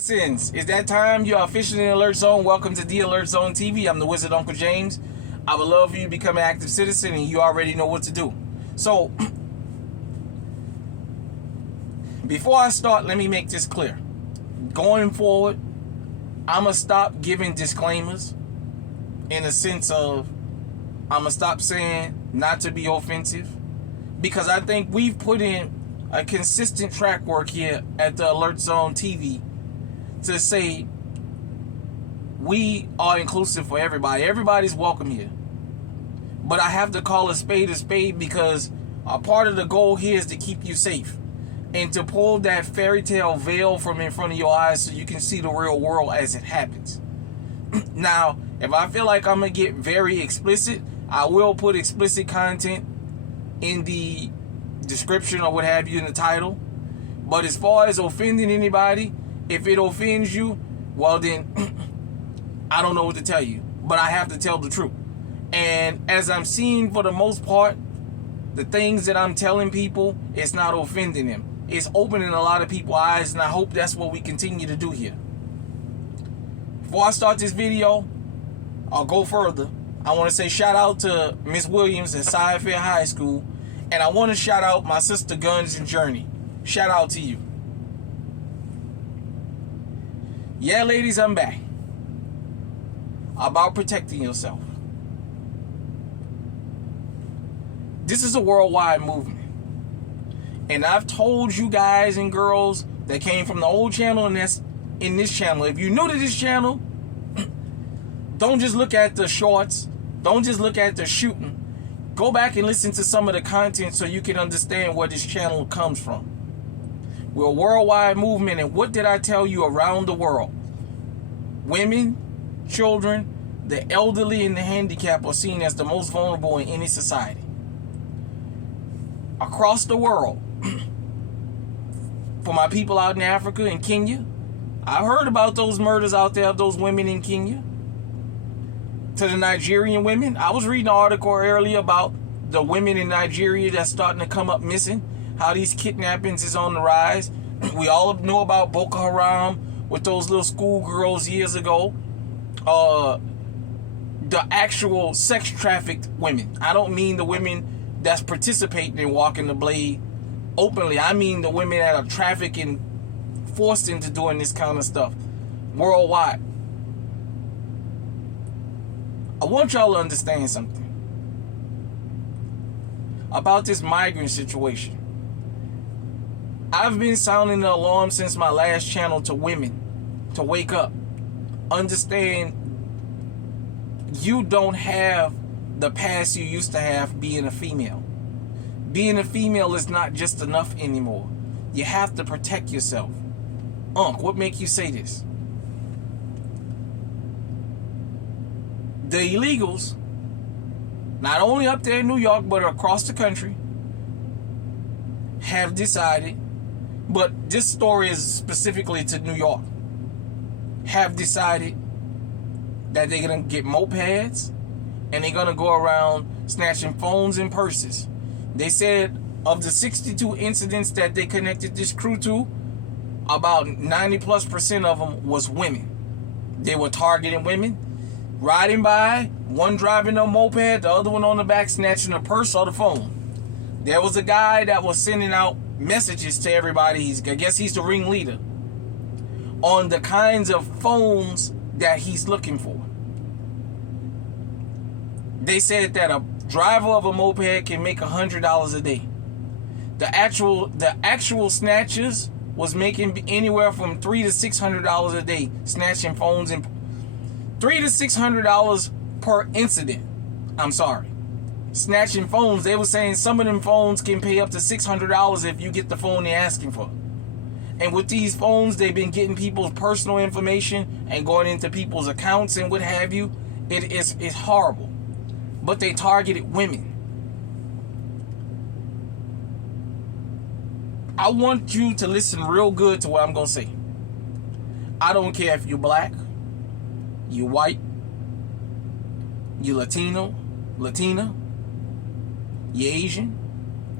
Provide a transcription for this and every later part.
Citizens, it's that time. You are officially in Alert Zone. Welcome to the Alert Zone TV. I'm the Wizard Uncle James. I would love for you to become an active citizen, and you already know what to do. So, before I start, let me make this clear. Going forward, I'm going to stop giving disclaimers in the sense of I'm going to stop saying not to be offensive, because I think we've put in a consistent track work here at the Alert Zone TV to say we are inclusive for everybody. Everybody's welcome here. But I have to call a spade because a part of the goal here is to keep you safe and to pull that fairy tale veil from in front of your eyes so you can see the real world as it happens. Now, if I feel like I'm going to get very explicit, I will put explicit content in the description or what have you in the title. But as far as offending anybody, if it offends you, well then I don't know what to tell you, but I have to tell the truth. And as I'm seeing, for the most part, the things that I'm telling people, it's not offending them. It's opening a lot of people's eyes, and I hope that's what we continue to do here. Before I start this video, I'll go further. I want to say shout out to Miss Williams at Sci-Fi High School, and I want to shout out my sister Guns and Journey. Shout out to you. Yeah, ladies, I'm back. About protecting yourself. This is a worldwide movement. And I've told you guys and girls that came from the old channel and that's in this channel. If you're new to this channel, don't just look at the shorts. Don't just look at the shooting. Go back and listen to some of the content so you can understand where this channel comes from. We're a worldwide movement, and what did I tell you around the world? Women, children, the elderly, and the handicapped are seen as the most vulnerable in any society. Across the world, for my people out in Africa and Kenya, I've heard about those murders out there of those women in Kenya. To the Nigerian women, I was reading an article earlier about the women in Nigeria that's starting to come up missing, how these kidnappings is on the rise. We all know about Boko Haram with those little schoolgirls years ago. The actual sex trafficked women. I don't mean the women that's participating in walking the blade openly. I mean the women that are trafficked and forced into doing this kind of stuff worldwide. I want y'all to understand something about this migrant situation. I've been sounding the alarm since my last channel to women to wake up. Understand, you don't have the past you used to have being a female. Being a female is not just enough anymore. You have to protect yourself. What make you say this? The illegals, not only up there in New York, but across the country, have decided, but this story is specifically to New York, have decided that they're going to get mopeds and they're going to go around snatching phones and purses. They said of the 62 incidents that they connected this crew to, about 90+% of them was women. They were targeting women, riding by, one driving a moped, the other one on the back snatching a purse or the phone. There was a guy that was sending out messages to everybody. I guess he's the ringleader on the kinds of phones that he's looking for. They said that a driver of a moped can make $100 a day. The actual snatchers was making anywhere from $300 to $600 a day snatching phones, and $300 to $600 per incident. I'm sorry. Snatching phones, they were saying some of them phones can pay up to $600 if you get the phone they're asking for. And with these phones, they've been getting people's personal information and going into people's accounts and what have you. It's horrible. But they targeted women. I want you to listen real good to what I'm going to say. I don't care if you're black, you're white, you're Latino, Latina, you're Asian,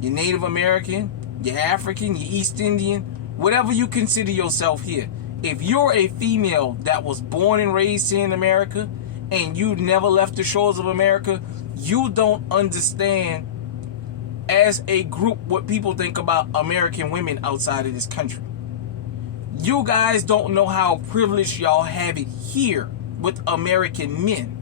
you're Native American, you're African, you're East Indian, whatever you consider yourself here. If you're a female that was born and raised here in America and you never left the shores of America, you don't understand as a group what people think about American women outside of this country. You guys don't know how privileged y'all have it here with American men.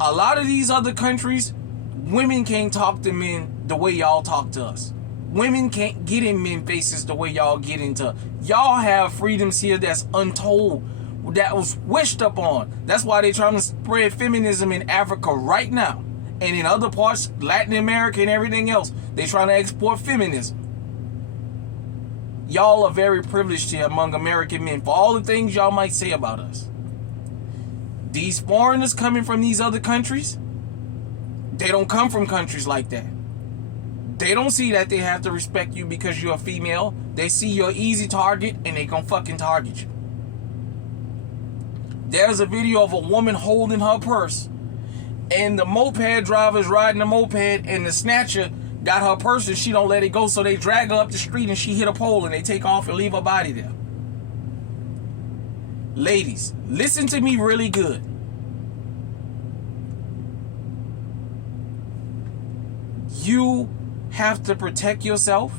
A lot of these other countries, women can't talk to men the way y'all talk to us. Women can't get in men's faces the way y'all get into. Y'all have freedoms here that's untold, that was wished upon. That's why they're trying to spread feminism in Africa right now. And in other parts, Latin America and everything else, they're trying to export feminism. Y'all are very privileged here among American men for all the things y'all might say about us. These foreigners coming from these other countries, they don't come from countries like that. They don't see that they have to respect you because you're a female. They see you're an easy target and they gonna fucking target you. There's a video of a woman holding her purse and the moped driver's riding the moped and the snatcher got her purse and she don't let it go, so they drag her up the street and she hit a pole and they take off and leave her body there. Ladies, listen to me really good. You have to protect yourself.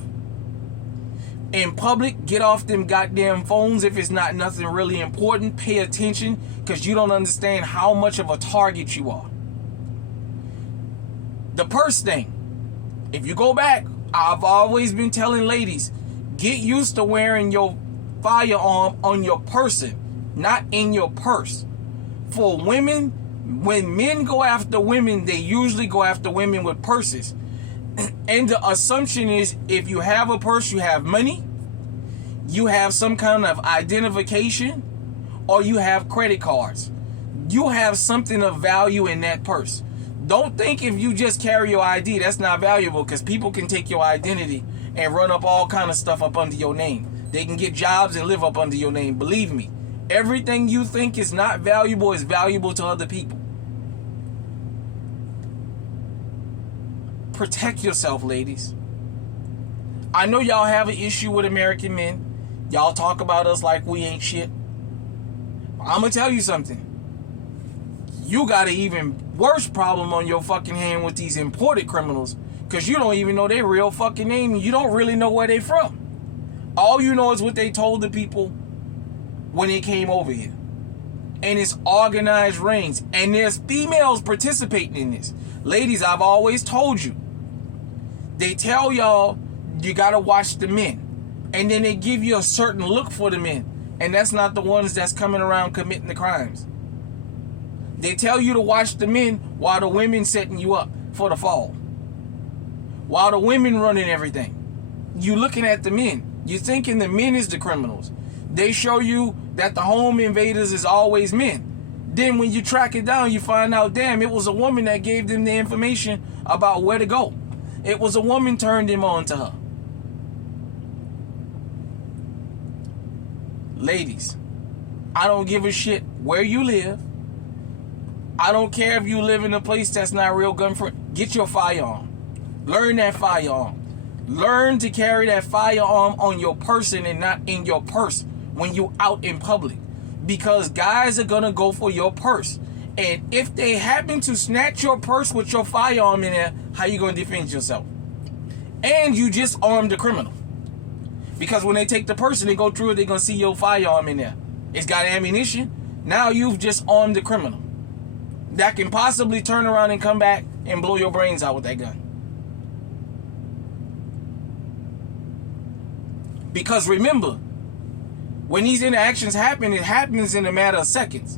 In public, get off them goddamn phones if it's not nothing really important. Pay attention because you don't understand how much of a target you are. The purse thing. If you go back, I've always been telling ladies, get used to wearing your firearm on your person, not in your purse. For women, when men go after women, they usually go after women with purses. And the assumption is if you have a purse, you have money, you have some kind of identification, or you have credit cards. You have something of value in that purse. Don't think if you just carry your ID, that's not valuable, because people can take your identity and run up all kind of stuff up under your name. They can get jobs and live up under your name. Believe me, everything you think is not valuable is valuable to other people. Protect yourself, ladies. I know y'all have an issue with American men. Y'all talk about us like we ain't shit. I'm gonna tell you something. You got an even worse problem on your fucking hand with these imported criminals, because you don't even know their real fucking name and you don't really know where they from. All you know is what they told the people when they came over here. And it's organized rings. And there's females participating in this. Ladies, I've always told you, they tell y'all you gotta watch the men, and then they give you a certain look for the men, and that's not the ones that's coming around committing the crimes. They tell you to watch the men while the women setting you up for the fall, while the women running everything. You looking at the men, you thinking the men is the criminals. They show you that the home invaders is always men. Then when you track it down, you find out, damn, it was a woman that gave them the information about where to go. It was a woman turned him on to her. Ladies, I don't give a shit where you live. I don't care if you live in a place that's not real gun free. Get your firearm. Learn that firearm. Learn to carry that firearm on your person and not in your purse when you out in public. Because guys are gonna go for your purse. And if they happen to snatch your purse with your firearm in there, how you gonna defend yourself? And you just armed a criminal. Because when they take the purse and they go through it, they're gonna see your firearm in there. It's got ammunition. Now you've just armed the criminal that can possibly turn around and come back and blow your brains out with that gun. Because remember, when these interactions happen, it happens in a matter of seconds.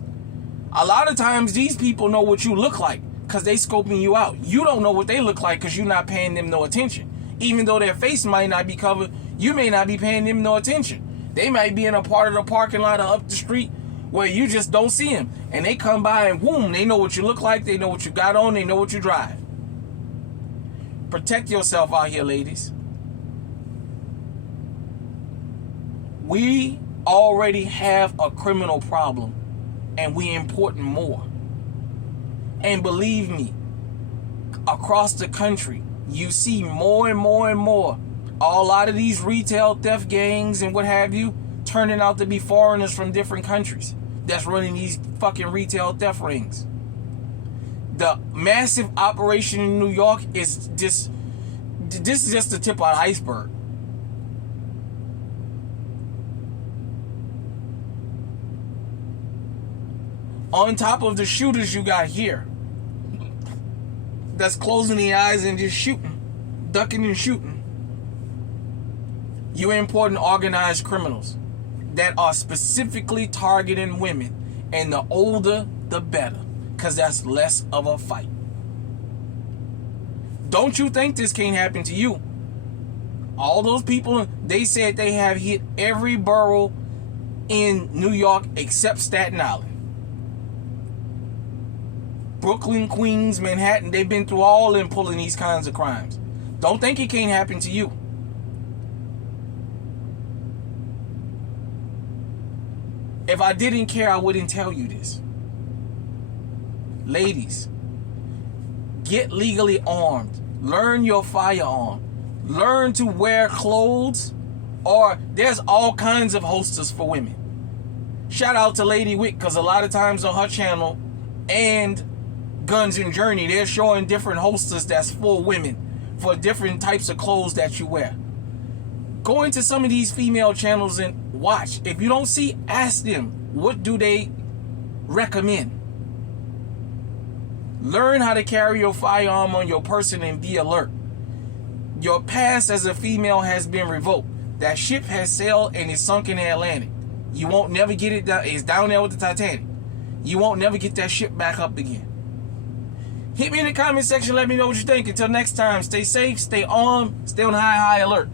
A lot of times these people know what you look like because they scoping you out. You don't know what they look like because you're not paying them no attention. Even though their face might not be covered, you may not be paying them no attention. They might be in a part of the parking lot or up the street where you just don't see them. And they come by and boom, they know what you look like, they know what you got on, they know what you drive. Protect yourself out here, ladies. We already have a criminal problem and we importing more. And believe me, across the country, you see more and more and more. A lot of these retail theft gangs and what have you, turning out to be foreigners from different countries that's running these fucking retail theft rings. The massive operation in New York is just, this is just the tip of the iceberg. On top of the shooters you got here, that's closing the eyes and just shooting, ducking and shooting. You importing organized criminals that are specifically targeting women, and the older the better, because that's less of a fight. Don't you think this can't happen to you? All those people, they said they have hit every borough in New York except Staten Island. Brooklyn, Queens, Manhattan, they've been through all and pulling these kinds of crimes. Don't think it can't happen to you. If I didn't care, I wouldn't tell you this. Ladies, get legally armed. Learn your firearm. Learn to wear clothes, or there's all kinds of holsters for women. Shout out to Lady Wick, because a lot of times on her channel and Guns and Journey, they're showing different holsters that's for women, for different types of clothes that you wear. Go into some of these female channels and watch. If you don't see, ask them, what do they recommend? Learn how to carry your firearm on your person and be alert. Your past as a female has been revoked. That ship has sailed and is sunk in the Atlantic. You won't never get it down. It's down there with the Titanic. You won't never get that ship back up again. Hit me in the comment section. Let me know what you think. Until next time, stay safe, stay armed, stay on high alert.